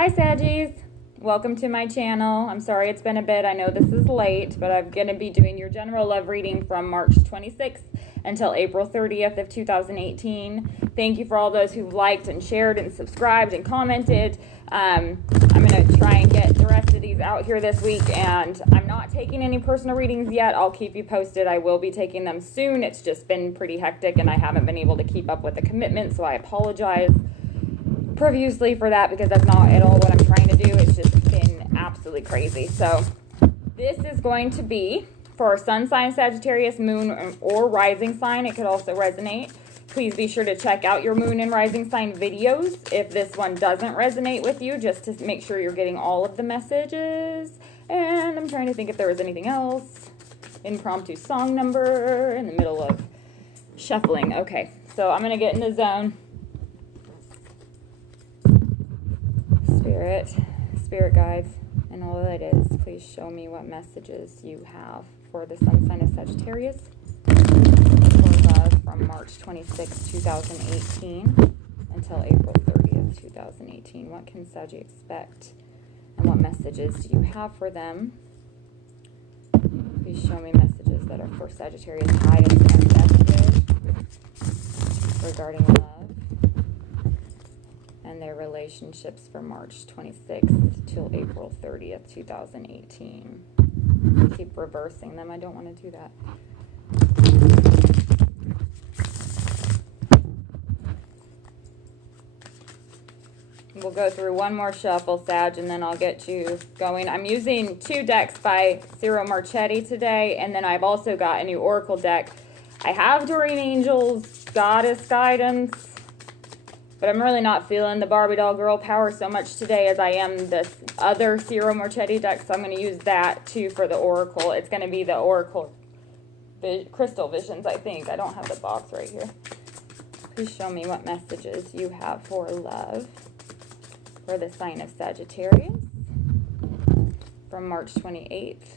Hi Saggies, welcome to my channel. I'm sorry it's been a bit, I know this is late, but I'm going to be doing your general love reading from March 26th until April 30th of 2018. Thank you for all those who've liked and shared and subscribed and commented. I'm going to try and get the rest of these out here this week, and I'm not taking any personal readings yet. I'll keep you posted. I will be taking them soon. It's just been pretty hectic and I haven't been able to keep up with the commitment, so I apologize profusely for that because that's not at all what I'm trying to do. It's just been absolutely crazy. So this is going to be for our sun sign, Sagittarius, moon, or rising sign. It could also resonate. Please be sure to check out your moon and rising sign videos if this one doesn't resonate with you, just to make sure you're getting all of the messages. And I'm trying to think if there was anything else. Impromptu song number in the middle of shuffling. Okay, so I'm going to get in the zone. Spirit guides, and all that is, please show me what messages you have for the sun sign of Sagittarius for love from March 26, 2018 until April 30th, 2018. What can Saggy expect, and what messages do you have for them? Please show me messages that are for Sagittarius highest and best regarding love and their relationships for March 26th till April 30th, 2018. I keep reversing them. I don't want to do that. We'll go through one more shuffle, Sag, and then I'll get you going. I'm using 2 decks by Ciro Marchetti today, and then I've also got a new Oracle deck. I have Doreen Angel's Goddess Guidance, but I'm really not feeling the Barbie doll girl power so much today as I am this other Ciro Marchetti deck, so I'm going to use that too for the Oracle. It's going to be the Oracle Crystal Visions, I think. I don't have the box right here. Please show me what messages you have for love for the sign of Sagittarius from March 28th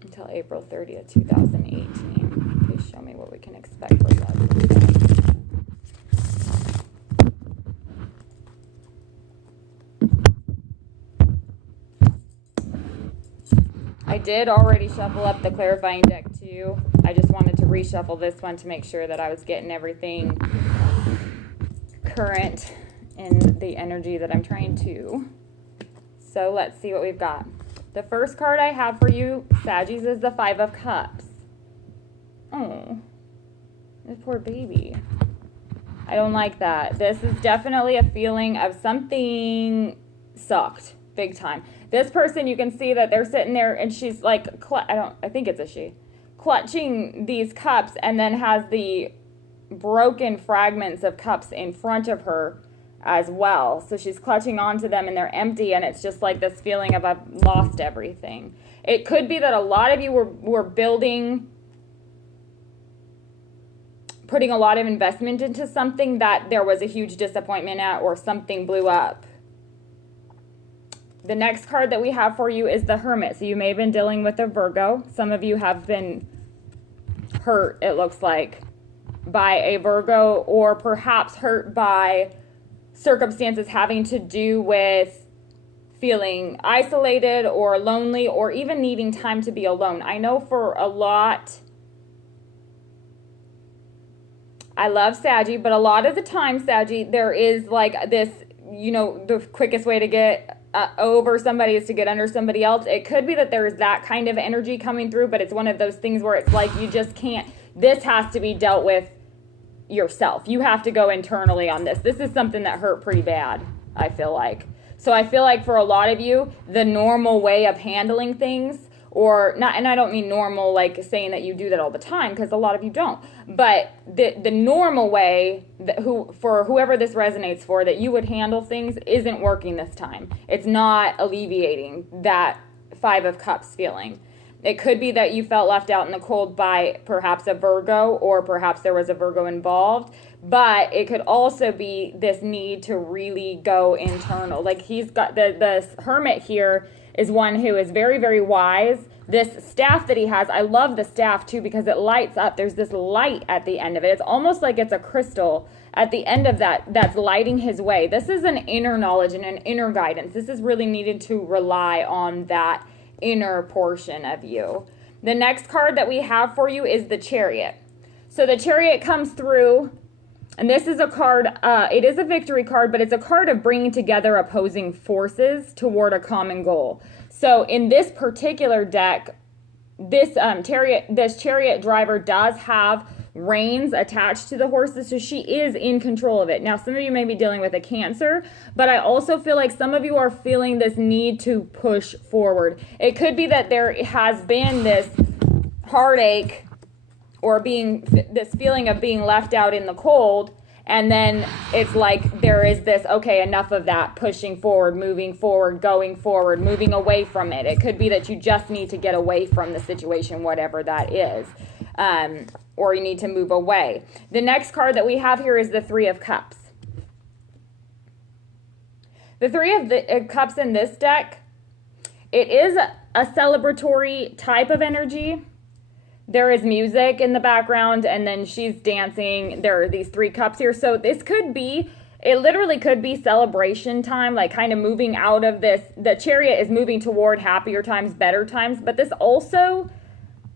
until April 30th, 2018. Please show me what we can expect for love. I did already shuffle up the clarifying deck too. I just wanted to reshuffle this one to make sure that I was getting everything current in the energy that I'm trying to. So let's see what we've got. The first card I have for you, Saggies, is the 5 of Cups. Oh, this poor baby. I don't like that. This is definitely a feeling of something sucked big time. This person, you can see that they're sitting there and she's like, I think it's a she, clutching these cups and then has the broken fragments of cups in front of her as well. So she's clutching onto them and they're empty, and it's just like this feeling of I've lost everything. It could be that a lot of you were putting a lot of investment into something that there was a huge disappointment at, or something blew up. The next card that we have for you is the Hermit. So you may have been dealing with a Virgo. Some of you have been hurt, it looks like, by a Virgo, or perhaps hurt by circumstances having to do with feeling isolated or lonely, or even needing time to be alone. I know for a lot, I love Saggy, but a lot of the time, Saggy, there is like this, you know, the quickest way to get over somebody is to get under somebody else. It could be that there's that kind of energy coming through, but it's one of those things where it's like you just can't, this has to be dealt with yourself. You have to go internally on this. This is something that hurt pretty bad, I feel like. So I feel like for a lot of you, the normal way of handling things, or not, and I don't mean normal like saying that you do that all the time, because a lot of you don't, but the normal way that for whoever this resonates for, that you would handle things isn't working this time. It's not alleviating that 5 of Cups feeling. It could be that you felt left out in the cold by perhaps a Virgo, or perhaps there was a Virgo involved, but it could also be this need to really go internal. Like he's got the Hermit here is one who is very, very wise. This staff that he has, I love the staff too because it lights up. There's this light at the end of it. It's almost like it's a crystal at the end of that, that's lighting his way. This is an inner knowledge and an inner guidance. This is really needed to rely on that inner portion of you. The next card that we have for you is the Chariot. So the Chariot comes through, and this is a card, it is a victory card, but it's a card of bringing together opposing forces toward a common goal. So in this particular deck, this chariot driver does have reins attached to the horses, so she is in control of it. Now, some of you may be dealing with a Cancer, but I also feel like some of you are feeling this need to push forward. It could be that there has been this heartache or this feeling of being left out in the cold, and then it's like there is this, okay, enough of that, pushing forward, moving forward, going forward, moving away from it. It could be that you just need to get away from the situation, whatever that is, or you need to move away. The next card that we have here is the Three of Cups. The Three of Cups in this deck, it is a celebratory type of energy. There is music in the background, and then she's dancing. There are these 3 cups here. So this could be, it literally could be celebration time, like kind of moving out of this. The Chariot is moving toward happier times, better times. But this also,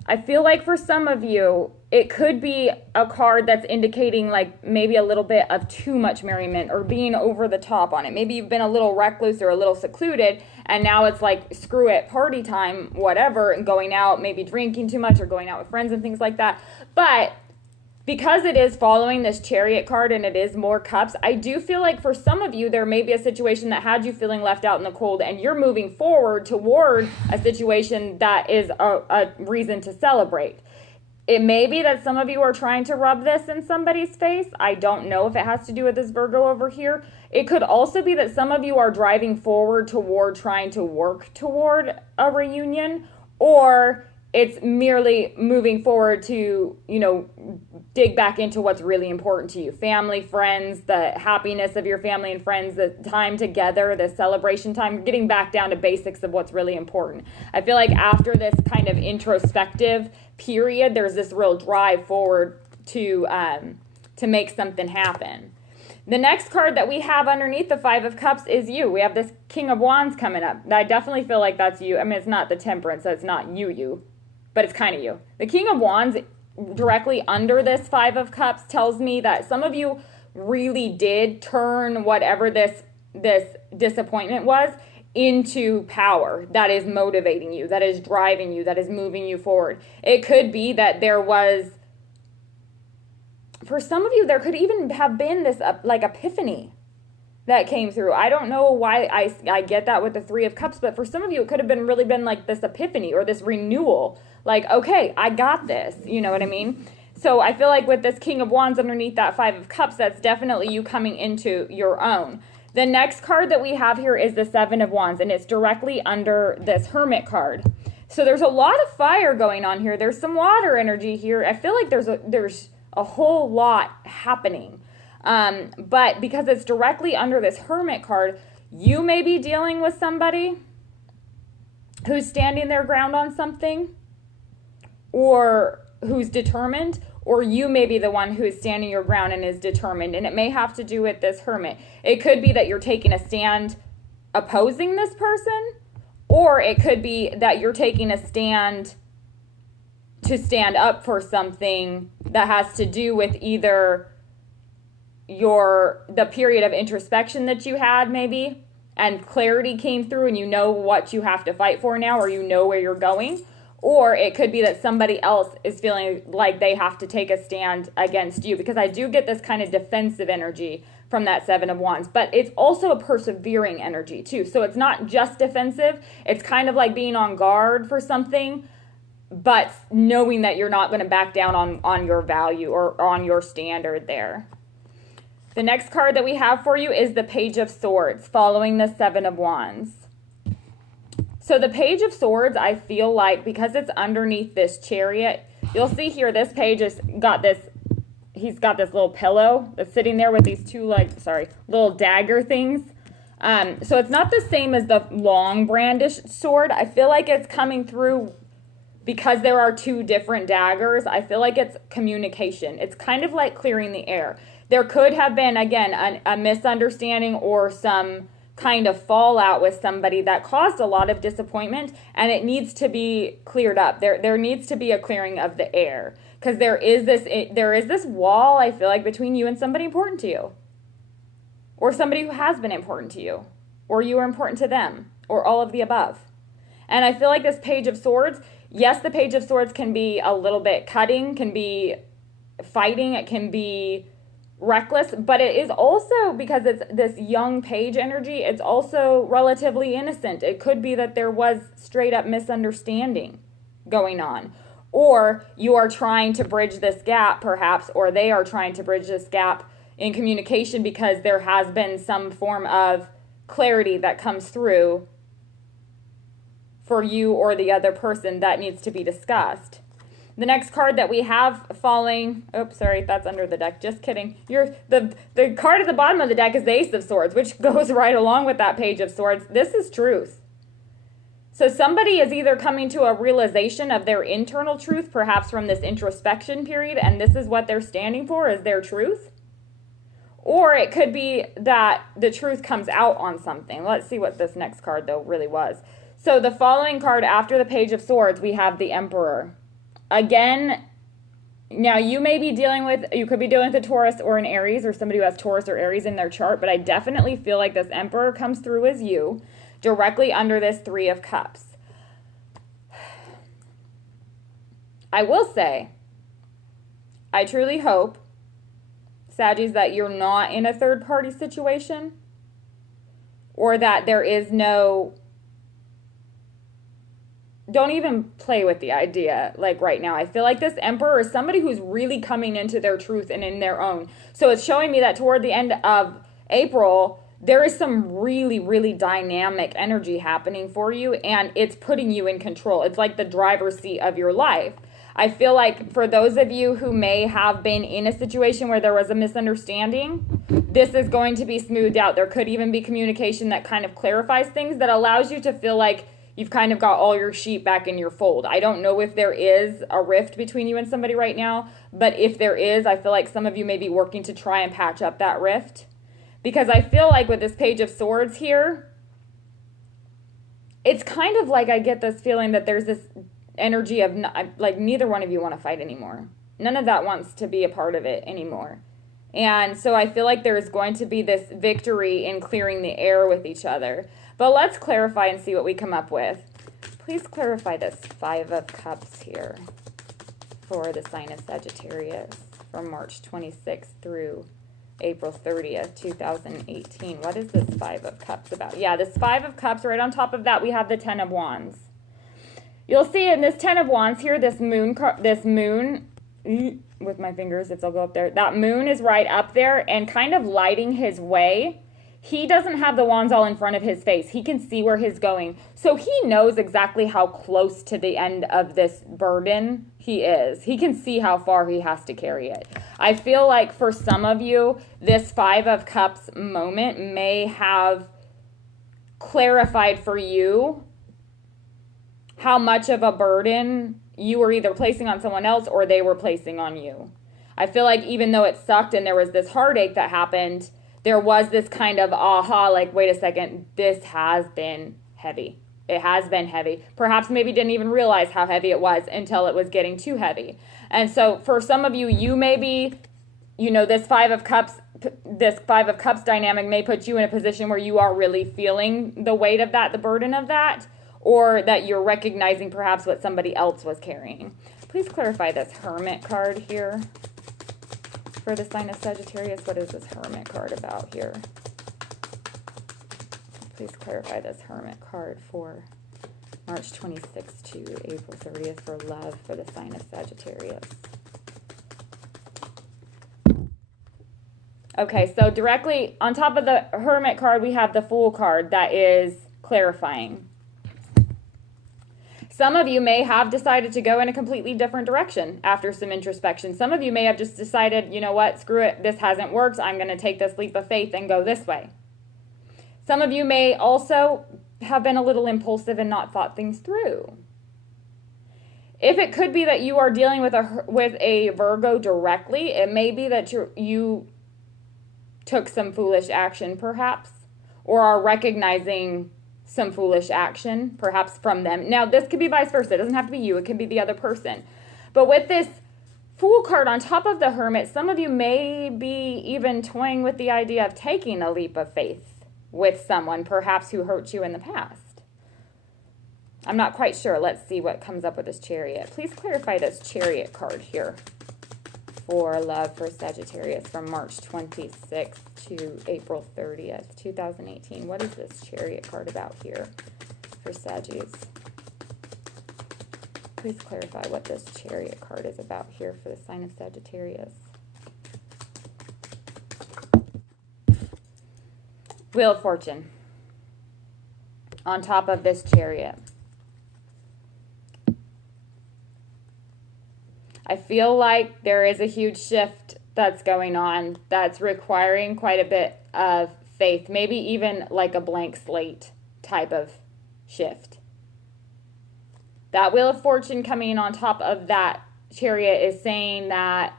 I feel like for some of you, it could be a card that's indicating like maybe a little bit of too much merriment or being over the top on it. Maybe you've been a little recluse or a little secluded, and now it's like, screw it, party time, whatever, and going out, maybe drinking too much or going out with friends and things like that. But because it is following this Chariot card and it is more cups, I do feel like for some of you, there may be a situation that had you feeling left out in the cold, and you're moving forward toward a situation that is a reason to celebrate. It may be that some of you are trying to rub this in somebody's face. I don't know if it has to do with this Virgo over here. It could also be that some of you are driving forward toward trying to work toward a reunion, or it's merely moving forward to, dig back into what's really important to you. Family, friends, the happiness of your family and friends, the time together, the celebration time, getting back down to basics of what's really important. I feel like after this kind of introspective period, there's this real drive forward to make something happen. The next card that we have underneath the Five of Cups is you. We have this King of Wands coming up. I definitely feel like that's you. I mean, it's not the Temperance, so it's not you, but it's kind of you. The King of Wands directly under this Five of Cups tells me that some of you really did turn whatever this disappointment was into power that is motivating you, that is driving you, that is moving you forward. It could be that there was, for some of you, there could even have been this like epiphany that came through. I don't know why I get that with the Three of Cups, but for some of you, it could have really been like this epiphany or this renewal. Like, okay, I got this. You know what I mean? So I feel like with this King of Wands underneath that Five of Cups, that's definitely you coming into your own. The next card that we have here is the Seven of Wands, and it's directly under this Hermit card. So there's a lot of fire going on here. There's some water energy here. I feel like there's a whole lot happening. But because it's directly under this Hermit card, you may be dealing with somebody who's standing their ground on something, or who's determined, or you may be the one who is standing your ground and is determined. And it may have to do with this Hermit. It could be that you're taking a stand opposing this person, or it could be that you're taking a stand to stand up for something that has to do with either the period of introspection that you had maybe, and clarity came through and you know what you have to fight for now, or you know where you're going. Or it could be that somebody else is feeling like they have to take a stand against you, because I do get this kind of defensive energy from that Seven of Wands, but it's also a persevering energy too. So it's not just defensive. It's kind of like being on guard for something, but knowing that you're not going to back down on your value or on your standard there. The next card that we have for you is the Page of Swords, following the Seven of Wands. So the Page of Swords, I feel like, because it's underneath this Chariot, you'll see here this page has got this, he's got this little pillow that's sitting there with these two, little dagger things. So it's not the same as the long brandished sword. I feel like it's coming through because there are two different daggers. I feel like it's communication. It's kind of like clearing the air. There could have been, again, a misunderstanding or some kind of fallout with somebody that caused a lot of disappointment, and it needs to be cleared up. There needs to be a clearing of the air, because there is this wall, I feel like, between you and somebody important to you, or somebody who has been important to you, or you are important to them, or all of the above. And I feel like this Page of Swords, yes, the Page of Swords can be a little bit cutting, can be fighting, it can be reckless, but it is also, because it's this young page energy, it's also relatively innocent. It could be that there was straight up misunderstanding going on, or you are trying to bridge this gap perhaps, or they are trying to bridge this gap in communication because there has been some form of clarity that comes through for you or the other person that needs to be discussed. The next card that we have falling, oops, sorry, that's under the deck. Just kidding. The card at the bottom of the deck is the Ace of Swords, which goes right along with that Page of Swords. This is truth. So somebody is either coming to a realization of their internal truth, perhaps from this introspection period, and this is what they're standing for, is their truth. Or it could be that the truth comes out on something. Let's see what this next card, though, really was. So the following card after the Page of Swords, we have the Emperor. Again, now you could be dealing with a Taurus or an Aries, or somebody who has Taurus or Aries in their chart, but I definitely feel like this Emperor comes through as you, directly under this Three of Cups. I will say, I truly hope, Saggies, that you're not in a third-party situation, or that there is no... Don't even play with the idea, like, right now. I feel like this Emperor is somebody who's really coming into their truth and in their own. So it's showing me that toward the end of April, there is some really, really dynamic energy happening for you, and it's putting you in control. It's like the driver's seat of your life. I feel like for those of you who may have been in a situation where there was a misunderstanding, this is going to be smoothed out. There could even be communication that kind of clarifies things, that allows you to feel like you've kind of got all your sheep back in your fold. I don't know if there is a rift between you and somebody right now, but if there is, I feel like some of you may be working to try and patch up that rift. Because I feel like with this Page of Swords here, it's kind of like I get this feeling that there's this energy of, like, neither one of you want to fight anymore. None of that wants to be a part of it anymore. And so I feel like there's going to be this victory in clearing the air with each other. But let's clarify and see what we come up with. Please clarify this Five of Cups here for the sign of Sagittarius from March 26th through April 30th, 2018. What is this Five of Cups about? Yeah, this Five of Cups, right on top of that, we have the Ten of Wands. You'll see in this Ten of Wands here, this moon, with my fingers, if they'll go up there, that moon is right up there and kind of lighting his way. He doesn't have the wands all in front of his face. He can see where he's going. So he knows exactly how close to the end of this burden he is. He can see how far he has to carry it. I feel like for some of you, this Five of Cups moment may have clarified for you how much of a burden you were either placing on someone else or they were placing on you. I feel like even though it sucked and there was this heartache that happened, there was this kind of aha, like, wait a second, this has been heavy. It has been heavy. Perhaps maybe didn't even realize how heavy it was until it was getting too heavy. And so for some of you, you may be, this Five of Cups dynamic may put you in a position where you are really feeling the weight of that, the burden of that, or that you're recognizing perhaps what somebody else was carrying. Please clarify this Hermit card here. For the sign of Sagittarius, what is this Hermit card about here? Please clarify this Hermit card for March 26th to April 30th for love for the sign of Sagittarius. Okay, so directly on top of the Hermit card, we have the Fool card that is clarifying. Some of you may have decided to go in a completely different direction after some introspection. Some of you may have just decided, you know what, screw it, this hasn't worked. I'm going to take this leap of faith and go this way. Some of you may also have been a little impulsive and not thought things through. If it could be that you are dealing with a Virgo directly, it may be that you took some foolish action perhaps, or are recognizing some foolish action perhaps from them. Now, this could be vice versa. It doesn't have to be you. It can be the other person. But with this Fool card on top of the Hermit, some of you may be even toying with the idea of taking a leap of faith with someone perhaps who hurt you in the past. I'm not quite sure. Let's see what comes up with this Chariot. Please clarify this Chariot card here for love for Sagittarius from March 26th to April 30th, 2018. What is this Chariot card about here for Saggies? Please clarify what this Chariot card is about here for the sign of Sagittarius. Wheel of Fortune on top of this Chariot. I feel like there is a huge shift that's going on that's requiring quite a bit of faith, maybe even like a blank slate type of shift. That Wheel of Fortune coming on top of that Chariot is saying that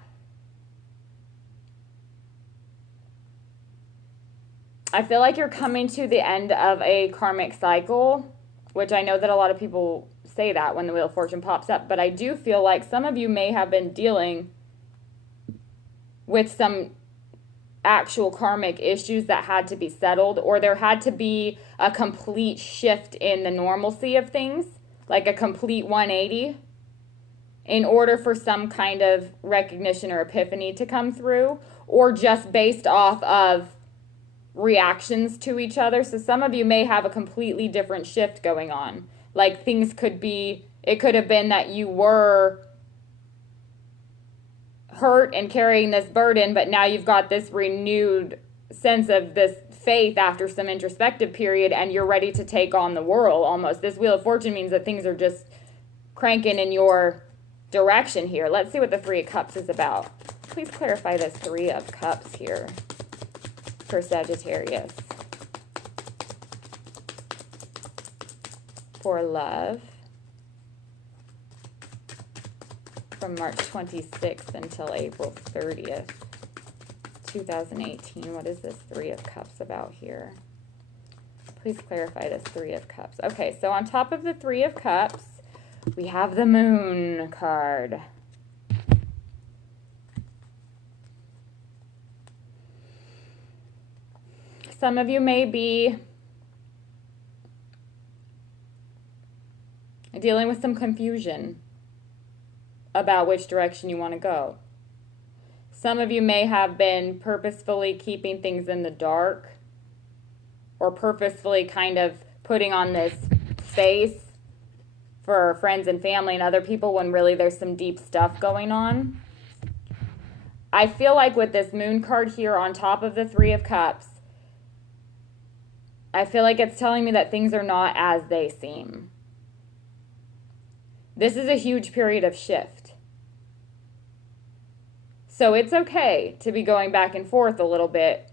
I feel like you're coming to the end of a karmic cycle, which I know that a lot of people say that when the Wheel of Fortune pops up, but I do feel like some of you may have been dealing with some actual karmic issues that had to be settled, or there had to be a complete shift in the normalcy of things, like a complete 180, in order for some kind of recognition or epiphany to come through, or just based off of reactions to each other. So some of you may have a completely different shift going on. Like things could be, it could have been that you were hurt and carrying this burden, but now you've got this renewed sense of this faith after some introspective period, and you're ready to take on the world almost. This Wheel of Fortune means that things are just cranking in your direction here. Let's see what the Three of Cups is about. Please clarify this Three of Cups here for Sagittarius. For love from March 26th until April 30th, 2018. What is this Three of Cups about here? Please clarify this Three of Cups. Okay, so on top of the Three of Cups, we have the Moon card. Some of you may be dealing with some confusion about which direction you want to go. Some of you may have been purposefully keeping things in the dark, or purposefully kind of putting on this face for friends and family and other people when really there's some deep stuff going on. I feel like with this Moon card here on top of the Three of Cups, I feel like it's telling me that things are not as they seem. This is a huge period of shift. So it's okay to be going back and forth a little bit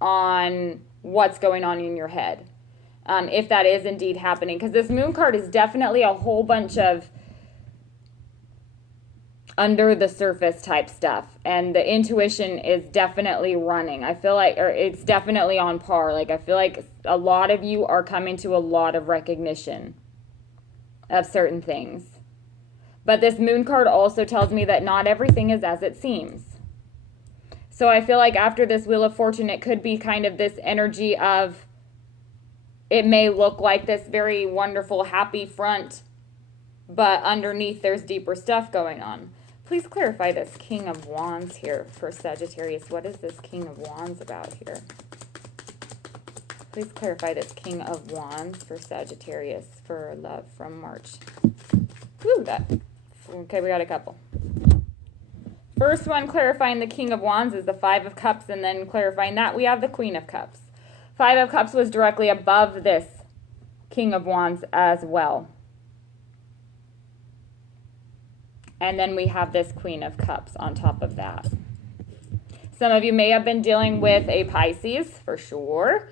on what's going on in your head, if that is indeed happening. Because this Moon card is definitely a whole bunch of under the surface type stuff. And the intuition is definitely running. I feel like, or it's definitely on par. Like I feel like a lot of you are coming to a lot of recognition of certain things. But this Moon card also tells me that not everything is as it seems. So I feel like after this Wheel of Fortune, it could be kind of this energy of, it may look like this very wonderful, happy front, but underneath there's deeper stuff going on. Please clarify this King of Wands here for Sagittarius. What is this King of Wands about here? Please clarify this King of Wands for Sagittarius for love from March. Woo, okay, we got a couple. First one, clarifying the King of Wands, is the Five of Cups, and then clarifying that we have the Queen of Cups. Five of Cups was directly above this King of Wands as well. And then we have this Queen of Cups on top of that. Some of you may have been dealing with a Pisces, for sure.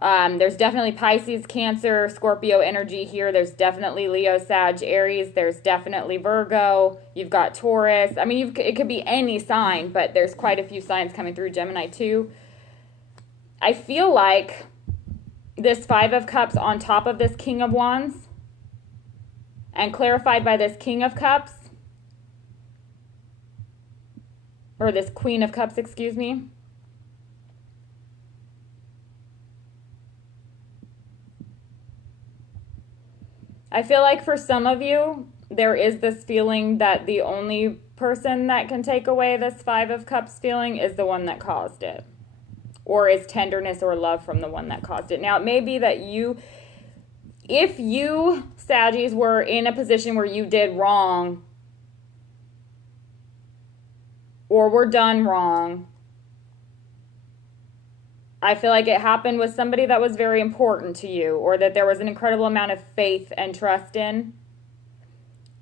There's definitely Pisces, Cancer, Scorpio energy here. There's definitely Leo, Sag, Aries. There's definitely Virgo. You've got Taurus. I mean, it could be any sign, but there's quite a few signs coming through. Gemini too. I feel like this Five of Cups on top of this King of Wands and clarified by this King of Cups, or this Queen of Cups, excuse me. I feel like for some of you, there is this feeling that the only person that can take away this Five of Cups feeling is the one that caused it, or is tenderness or love from the one that caused it. Now, it may be that if you, Saggies, were in a position where you did wrong or were done wrong, I feel like it happened with somebody that was very important to you, or that there was an incredible amount of faith and trust in.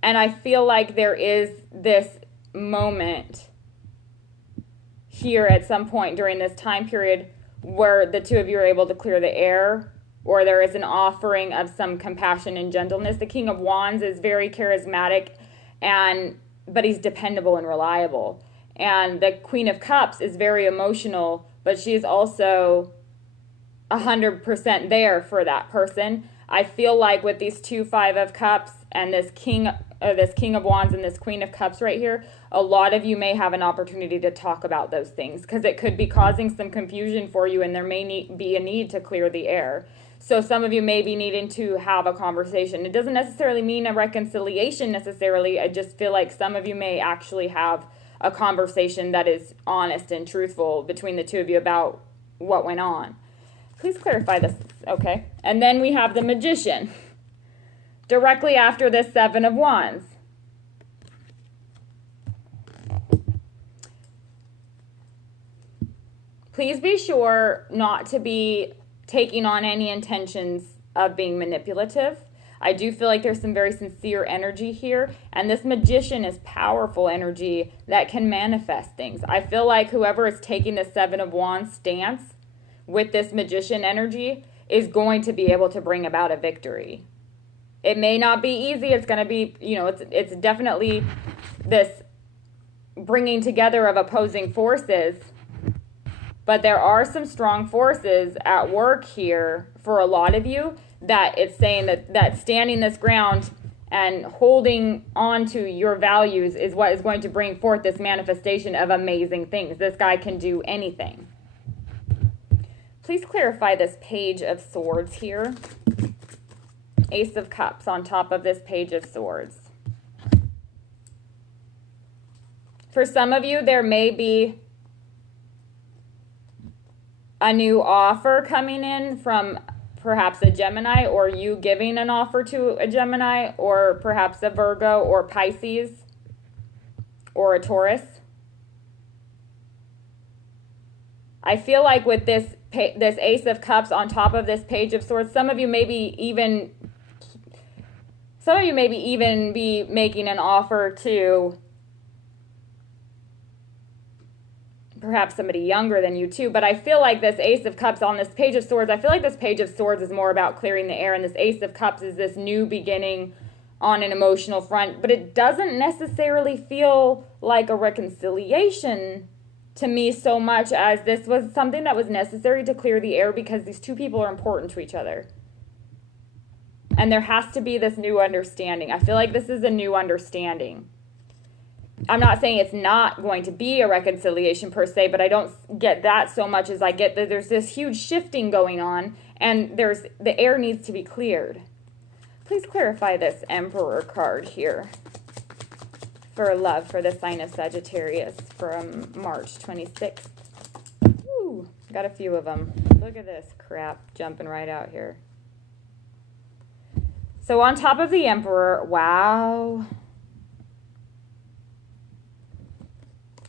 And I feel like there is this moment here at some point during this time period where the two of you are able to clear the air, or there is an offering of some compassion and gentleness. The King of Wands is very charismatic, but he's dependable and reliable. And the Queen of Cups is very emotional, but she's also 100% there for that person. I feel like with these two Five of Cups and this King of Wands and this Queen of Cups right here, a lot of you may have an opportunity to talk about those things, because it could be causing some confusion for you, and there may be a need to clear the air. So some of you may be needing to have a conversation. It doesn't necessarily mean a reconciliation necessarily. I just feel like some of you may actually have a conversation that is honest and truthful between the two of you about what went on. Please clarify this, okay? And then we have the Magician directly after this Seven of Wands. Please be sure not to be taking on any intentions of being manipulative. I do feel like there's some very sincere energy here, and this Magician is powerful energy that can manifest things. I feel like whoever is taking the Seven of Wands stance with this Magician energy is going to be able to bring about a victory. It may not be easy. It's going to be, it's definitely this bringing together of opposing forces, but there are some strong forces at work here for a lot of you, that it's saying that standing this ground and holding on to your values is what is going to bring forth this manifestation of amazing things. This guy can do anything. Please clarify this Page of Swords here. Ace of Cups on top of this Page of Swords. For some of you, there may be a new offer coming in from perhaps a Gemini, or you giving an offer to a Gemini, or perhaps a Virgo or Pisces or a Taurus. I feel like with this Ace of Cups on top of this Page of Swords, some of you maybe even be making an offer to perhaps somebody younger than you too. But I feel like this Ace of Cups on this Page of Swords, I feel like this Page of Swords is more about clearing the air, and this Ace of Cups is this new beginning on an emotional front. But it doesn't necessarily feel like a reconciliation to me so much as this was something that was necessary to clear the air, because these two people are important to each other. And there has to be this new understanding. I feel like this is a new understanding. I'm not saying it's not going to be a reconciliation per se, but I don't get that so much as I get that there's this huge shifting going on, and the air needs to be cleared. Please clarify this Emperor card here for love for the sign of Sagittarius from March 26th. Ooh, got a few of them. Look at this crap jumping right out here. So on top of the Emperor, wow.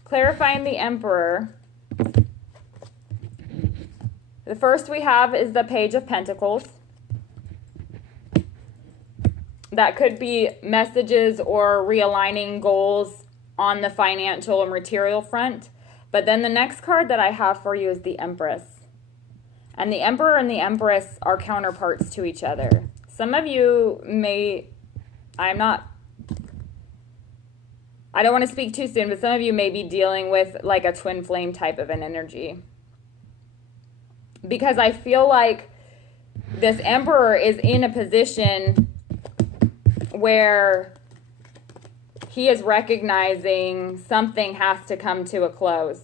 Clarifying the Emperor, the first we have is the Page of Pentacles. That could be messages or realigning goals on the financial or material front. But then the next card that I have for you is the Empress. And the Emperor and the Empress are counterparts to each other. Some of you I don't want to speak too soon, but some of you may be dealing with like a twin flame type of an energy. because I feel like this Emperor is in a position where he is recognizing something has to come to a close.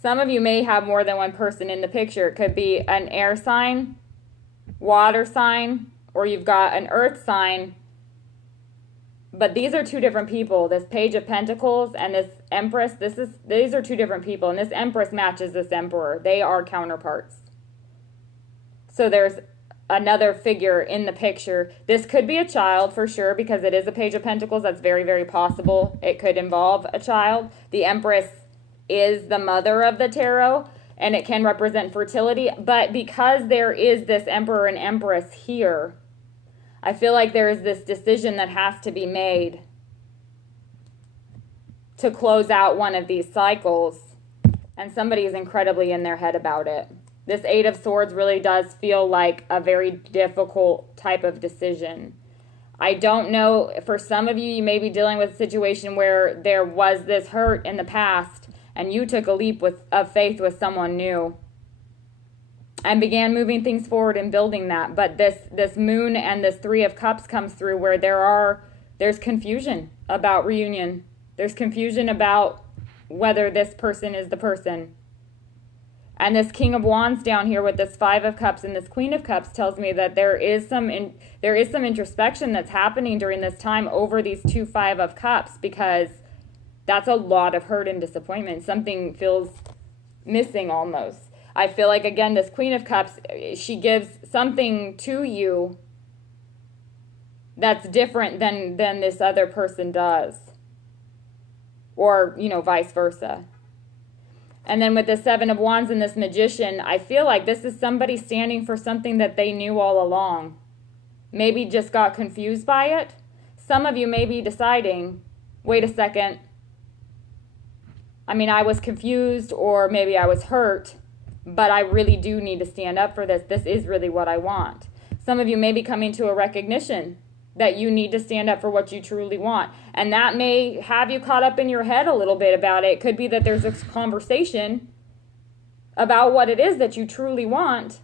Some of you may have more than one person in the picture. It could be an air sign, water sign, or you've got an earth sign. But these are two different people. This Page of Pentacles and this Empress, these are two different people. And this Empress matches this Emperor. They are counterparts. So there's another figure in the picture. This could be a child for sure, because it is a Page of Pentacles. That's very, very possible. It could involve a child. The Empress is the mother of the tarot, and it can represent fertility. But because there is this Emperor and Empress here, I feel like there is this decision that has to be made to close out one of these cycles, and somebody is incredibly in their head about it. This Eight of Swords really does feel like a very difficult type of decision. I don't know, for some of you, you may be dealing with a situation where there was this hurt in the past, and you took a leap of faith with someone new and began moving things forward and building that. But this Moon and this Three of Cups comes through where there's confusion about reunion. There's confusion about whether this person is the person. And this King of Wands down here with this Five of Cups and this Queen of Cups tells me that there is some introspection that's happening during this time over these two Five of Cups, because that's a lot of hurt and disappointment. Something feels missing almost. I feel like, again, this Queen of Cups, she gives something to you that's different than this other person does. Or, vice versa. And then with the Seven of Wands and this Magician, I feel like this is somebody standing for something that they knew all along. Maybe just got confused by it. Some of you may be deciding, wait a second, I was confused, or maybe I was hurt, but I really do need to stand up for this. This is really what I want. Some of you may be coming to a recognition that you need to stand up for what you truly want. And that may have you caught up in your head a little bit about it. It could be that there's a conversation about what it is that you truly want.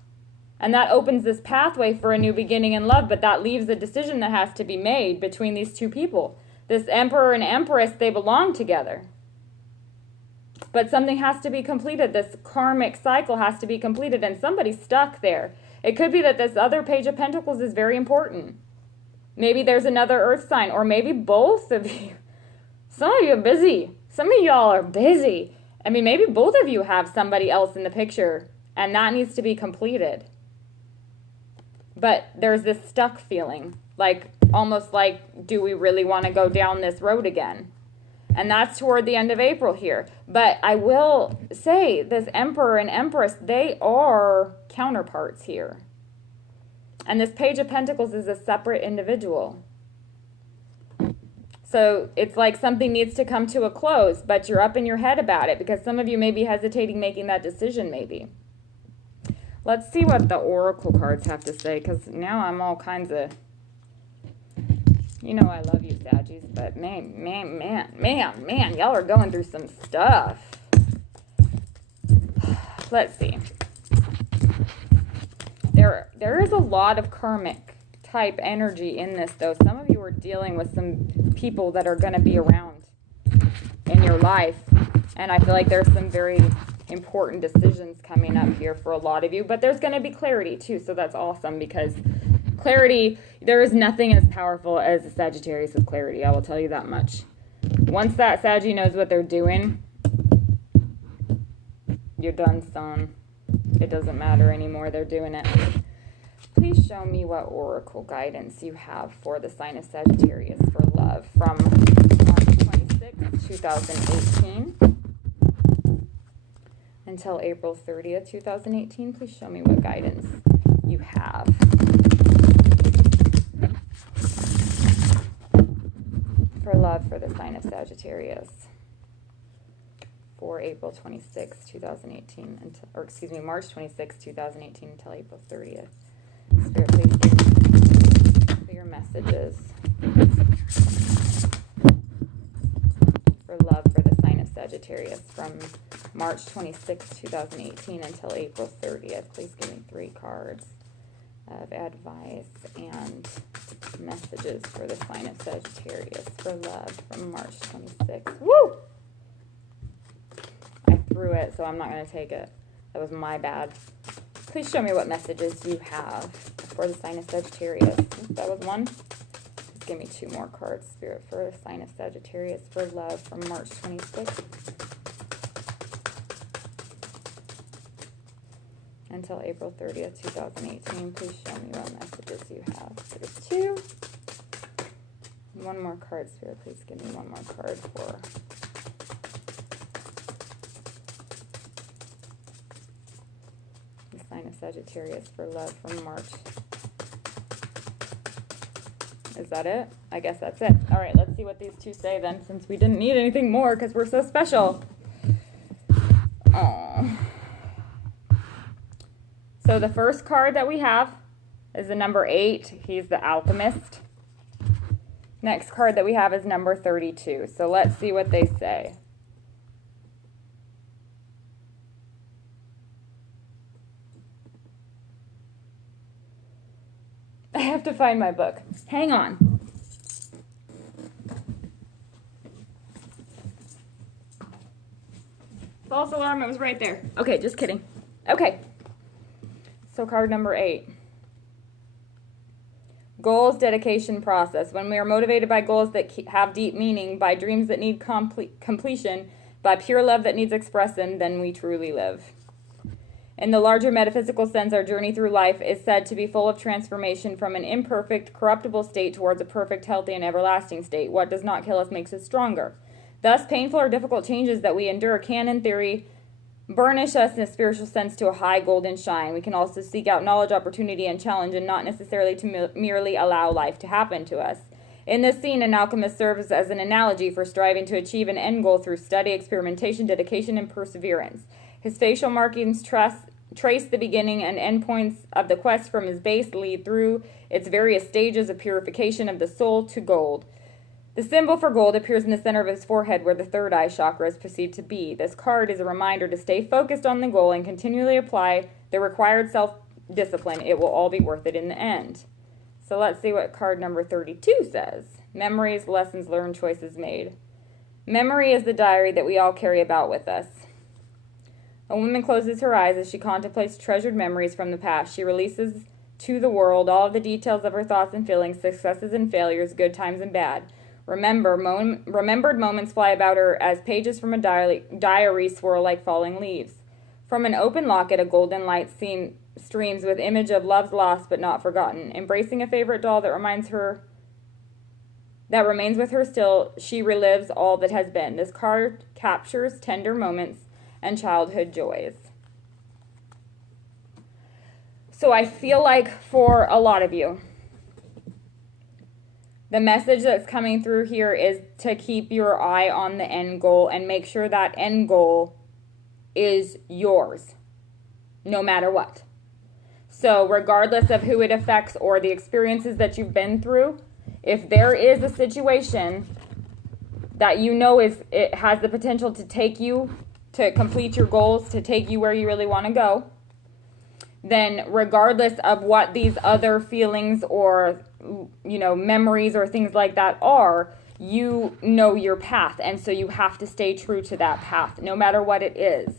And that opens this pathway for a new beginning in love. But that leaves a decision that has to be made between these two people. This Emperor and Empress, they belong together. But something has to be completed. This karmic cycle has to be completed. And somebody's stuck there. It could be that this other Page of Pentacles is very important. Maybe there's another earth sign, or maybe both of you. Some of you are busy. Some of y'all are busy. Maybe both of you have somebody else in the picture, and that needs to be completed. But there's this stuck feeling, almost like, do we really want to go down this road again? And that's toward the end of April here. But I will say, this Emperor and Empress, they are counterparts here. And this Page of Pentacles is a separate individual. So it's like something needs to come to a close, but you're up in your head about it, because some of you may be hesitating making that decision maybe. Let's see what the Oracle cards have to say, because now I'm all kinds of... I love you, Saggies, but man, y'all are going through some stuff. Let's see. There is a lot of karmic type energy in this, though. Some of you are dealing with some people that are going to be around in your life. And I feel like there's some very important decisions coming up here for a lot of you. But there's going to be clarity, too. So that's awesome, because clarity, there is nothing as powerful as a Sagittarius with clarity. I will tell you that much. Once that Saggy knows what they're doing, you're done, son. It doesn't matter anymore. They're doing it. Please show me what oracle guidance you have for the sign of Sagittarius for love from March 26, 2018 until April 30th, 2018. Please show me what guidance you have for love for the sign of Sagittarius for April 26, 2018, until, or excuse me, March 26, 2018 until April 30th. Spirit, please give me clear messages for love for the sign of Sagittarius. Sagittarius from March 26, 2018 until April 30th. Please give me 3 cards of advice and messages for the sign of Sagittarius for love from March 26th. Woo! I threw it, so I'm not going to take it. That was my bad. Please show me what messages you have for the sign of Sagittarius. That was one. Just give me 2 more cards, Spirit, for the sign of Sagittarius for love from March 26th until April 30th, 2018. Please show me what messages you have. There's 2. 1 more card, Spirit. Please give me 1 more card for the sign of Sagittarius for love from March. Is that it? I guess that's it. All right, let's see what these 2 say then, since we didn't need anything more because we're so special. Oh. So the first card that we have is the number 8. He's the alchemist. Next card that we have is number 32. So let's see what they say. I have to find my book. Hang on. False alarm, it was right there. Okay, just kidding. Okay. So card number 8. Goals, dedication, process. When we are motivated by goals that have deep meaning, by dreams that need completion, by pure love that needs expression, then we truly live. In the larger metaphysical sense, our journey through life is said to be full of transformation from an imperfect, corruptible state towards a perfect, healthy, and everlasting state. What does not kill us makes us stronger. Thus, painful or difficult changes that we endure can, in theory, burnish us in a spiritual sense to a high golden shine. We can also seek out knowledge, opportunity, and challenge, and not necessarily to merely allow life to happen to us. In this scene, an alchemist serves as an analogy for striving to achieve an end goal through study, experimentation, dedication, and perseverance. His facial markings trace the beginning and end points of the quest from his base, lead through its various stages of purification of the soul to gold. The symbol for gold appears in the center of his forehead where the third eye chakra is perceived to be. This card is a reminder to stay focused on the goal and continually apply the required self-discipline. It will all be worth it in the end. So let's see what card number 32 says. Memories, lessons learned, choices made. Memory is the diary that we all carry about with us. A woman closes her eyes as she contemplates treasured memories from the past. She releases to the world all of the details of her thoughts and feelings, successes and failures, good times and bad. Remembered moments fly about her as pages from a diary swirl like falling leaves. From an open locket, a golden light streams with image of loves lost but not forgotten. Embracing a favorite doll that remains with her still, she relives all that has been. This card captures tender moments and childhood joys. So I feel like for a lot of you, the message that's coming through here is to keep your eye on the end goal and make sure that end goal is yours, no matter what. So regardless of who it affects or the experiences that you've been through, if there is a situation that you know it has the potential to take you to complete your goals, to take you where you really want to go, then regardless of what these other feelings or, memories or things like that are, you know your path. And so you have to stay true to that path, no matter what it is.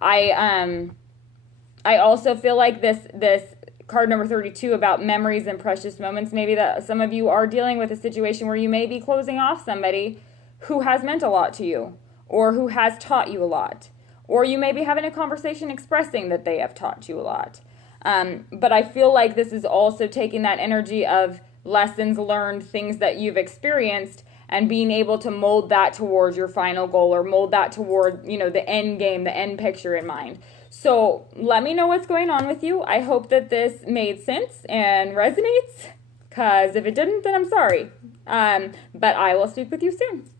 I also feel like this card number 32 about memories and precious moments, maybe that some of you are dealing with a situation where you may be closing off somebody who has meant a lot to you or who has taught you a lot. Or you may be having a conversation expressing that they have taught you a lot. But I feel like this is also taking that energy of lessons learned, things that you've experienced, and being able to mold that towards your final goal or mold that toward, the end game, the end picture in mind. So let me know what's going on with you. I hope that this made sense and resonates, because if it didn't, then I'm sorry. But I will speak with you soon.